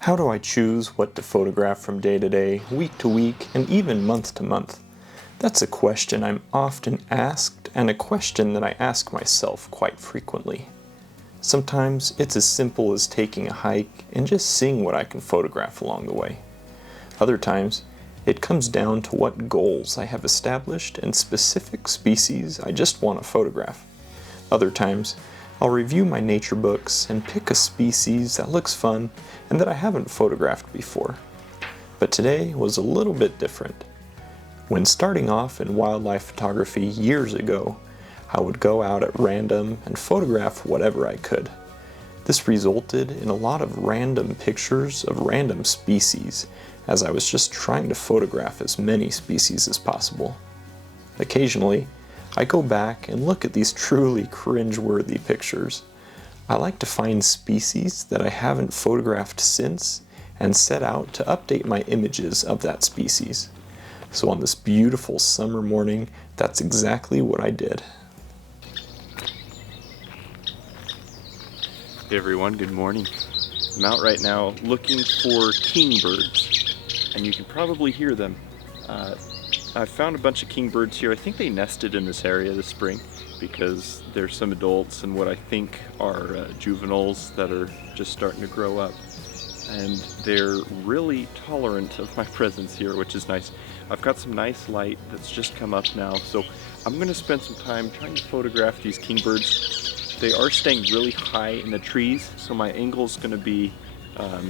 How do I choose what to photograph from day to day, week to week, and even month to month? That's a question I'm often asked, and a question that I ask myself quite frequently. Sometimes it's as simple as taking a hike and just seeing what I can photograph along the way. Other times, it comes down to what goals I have established and specific species I just want to photograph. Other times, I'll review my nature books and pick a species that looks fun and that I haven't photographed before. But today was a little bit different. When starting off in wildlife photography years ago, I would go out at random and photograph whatever I could. This resulted in a lot of random pictures of random species, as I was just trying to photograph as many species as possible. Occasionally, I go back and look at these truly cringe-worthy pictures. I like to find species that I haven't photographed since and set out to update my images of that species. So on this beautiful summer morning, that's exactly what I did. Hey everyone, good morning. I'm out right now looking for kingbirds, and you can probably hear them. I found a bunch of kingbirds here. I think they nested in this area this spring because there's some adults and what I think are juveniles that are just starting to grow up. And they're really tolerant of my presence here, which is nice. I've got some nice light that's just come up now, so I'm going to spend some time trying to photograph these kingbirds. They are staying really high in the trees, so my angle is going to be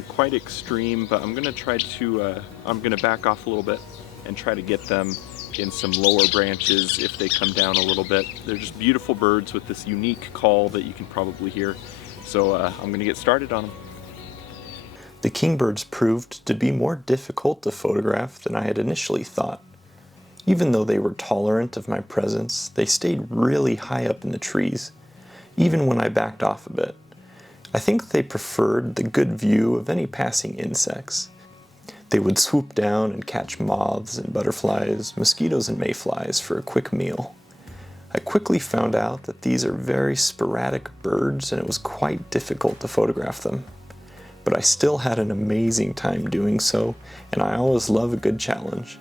quite extreme, but I'm going to try to, I'm going to back off a little bit and try to get them in some lower branches if they come down a little bit. They're just beautiful birds with this unique call that you can probably hear. So I'm going to get started on them. The kingbirds proved to be more difficult to photograph than I had initially thought. Even though they were tolerant of my presence, they stayed really high up in the trees, even when I backed off a bit. I think they preferred the good view of any passing insects. They would swoop down and catch moths and butterflies, mosquitoes and mayflies for a quick meal. I quickly found out that these are very sporadic birds and it was quite difficult to photograph them. But I still had an amazing time doing so, and I always love a good challenge.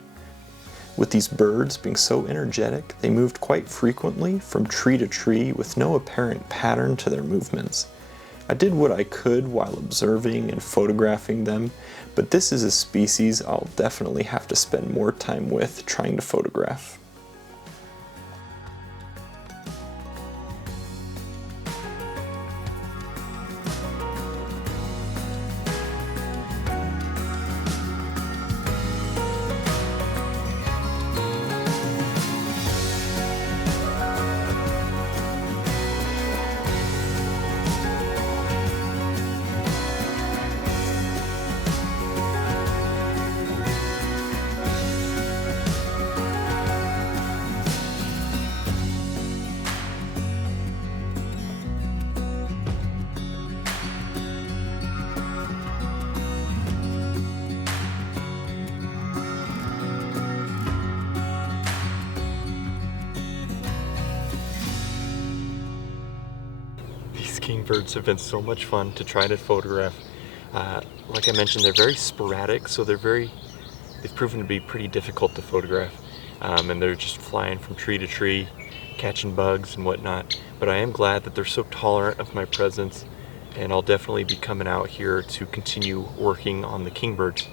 With these birds being so energetic, they moved quite frequently from tree to tree with no apparent pattern to their movements. I did what I could while observing and photographing them, but this is a species I'll definitely have to spend more time with trying to photograph. Kingbirds have been so much fun to try to photograph. Like I mentioned, they're very sporadic, so they've proven to be pretty difficult to photograph. And they're just flying from tree to tree, catching bugs and whatnot. But I am glad that they're so tolerant of my presence, and I'll definitely be coming out here to continue working on the kingbirds.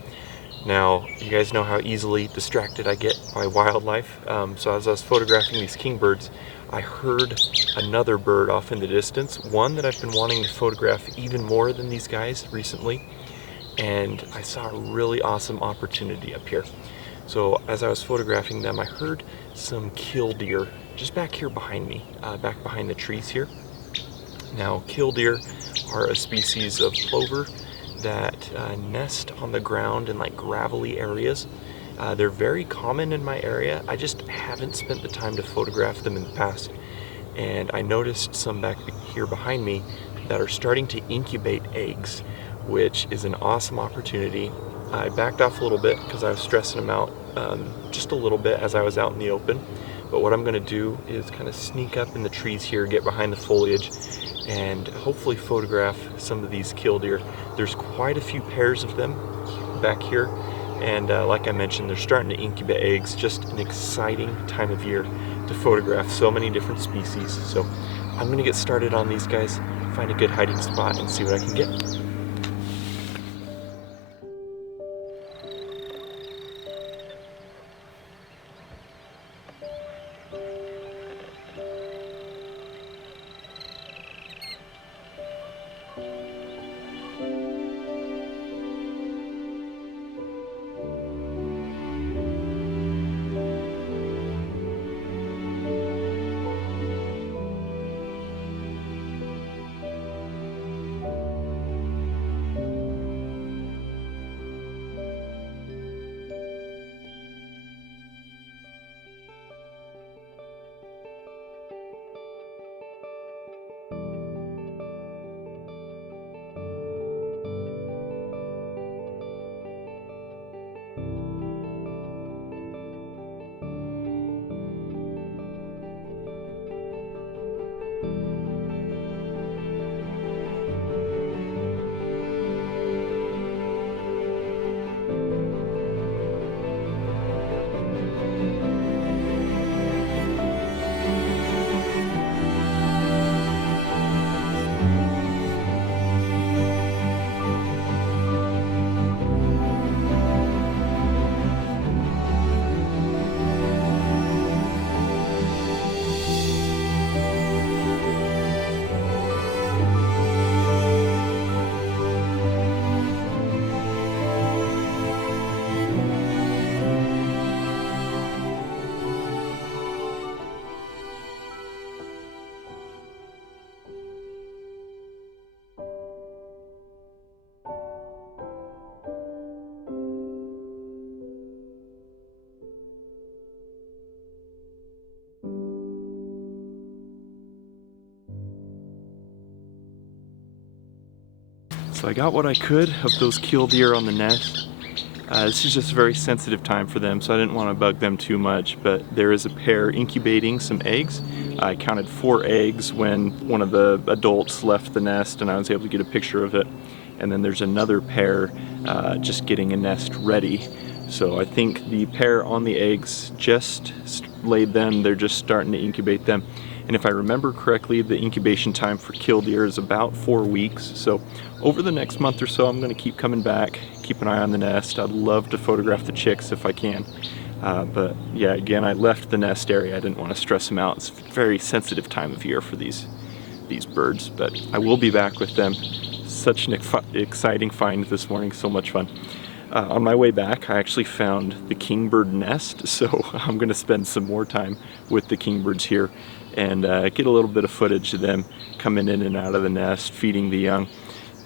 Now, you guys know how easily distracted I get by wildlife, so as I was photographing these kingbirds, I heard another bird off in the distance, one that I've been wanting to photograph even more than these guys recently, and I saw a really awesome opportunity up here. So as I was photographing them, I heard some killdeer just back here behind me, back behind the trees here. Now, killdeer are a species of plover that nest on the ground in like gravelly areas. They're very common in my area. I just haven't spent the time to photograph them in the past. And I noticed some back here behind me that are starting to incubate eggs, which is an awesome opportunity. I backed off a little bit because I was stressing them out just a little bit as I was out in the open. But what I'm going to do is kind of sneak up in the trees here, get behind the foliage, and hopefully photograph some of these killdeer. There's quite a few pairs of them back here, and like I mentioned, they're starting to incubate eggs. Just an exciting time of year to photograph so many different species. So I'm going to get started on these guys, find a good hiding spot, and see what I can get. So I got what I could of those killdeer on the nest. This is just a very sensitive time for them, so I didn't want to bug them too much, but there is a pair incubating some eggs. I counted 4 eggs when one of the adults left the nest, and I was able to get a picture of it. And then there's another pair just getting a nest ready. So I think the pair on the eggs just laid them, they're just starting to incubate them. And if I remember correctly, the incubation time for killdeer is about 4 weeks. So over the next month or so, I'm going to keep coming back, keep an eye on the nest. I'd love to photograph the chicks if I can. But yeah, again, I left the nest area. I didn't want to stress them out. It's a very sensitive time of year for these birds, but I will be back with them. Such an exciting find this morning, so much fun. On my way back, I actually found the kingbird nest, so I'm going to spend some more time with the kingbirds here and get a little bit of footage of them coming in and out of the nest, feeding the young.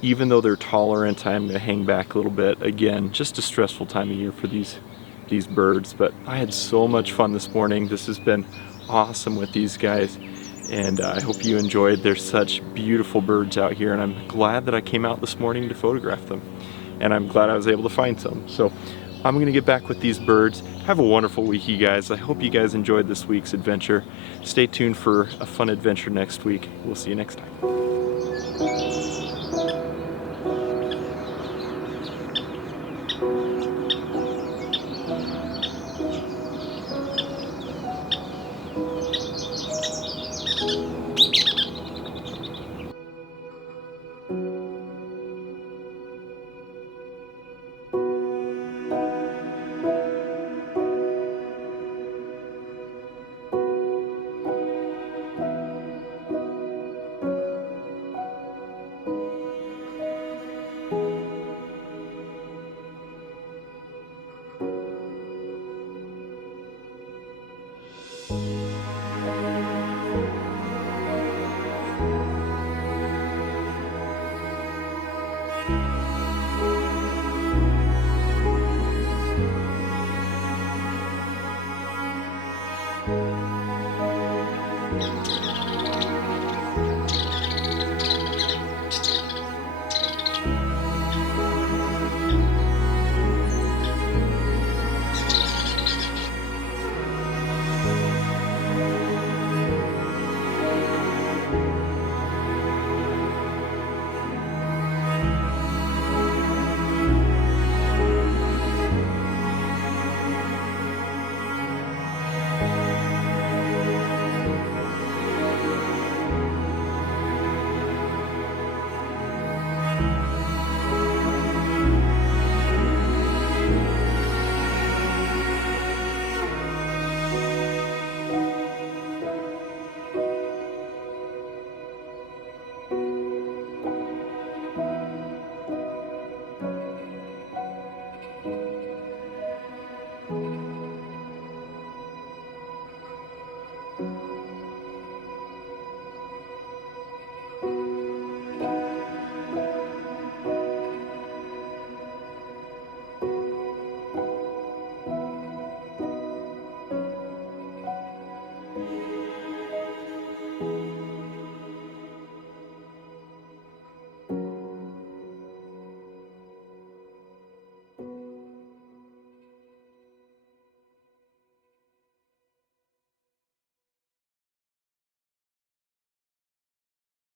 Even though they're tolerant, I'm going to hang back a little bit. Again, just a stressful time of year for these birds, but I had so much fun this morning. This has been awesome with these guys, and I hope you enjoyed. There's such beautiful birds out here, and I'm glad that I came out this morning to photograph them, and I'm glad I was able to find some. So I'm going to get back with these birds. Have a wonderful week, you guys. I hope you guys enjoyed this week's adventure. Stay tuned for a fun adventure next week. We'll see you next time.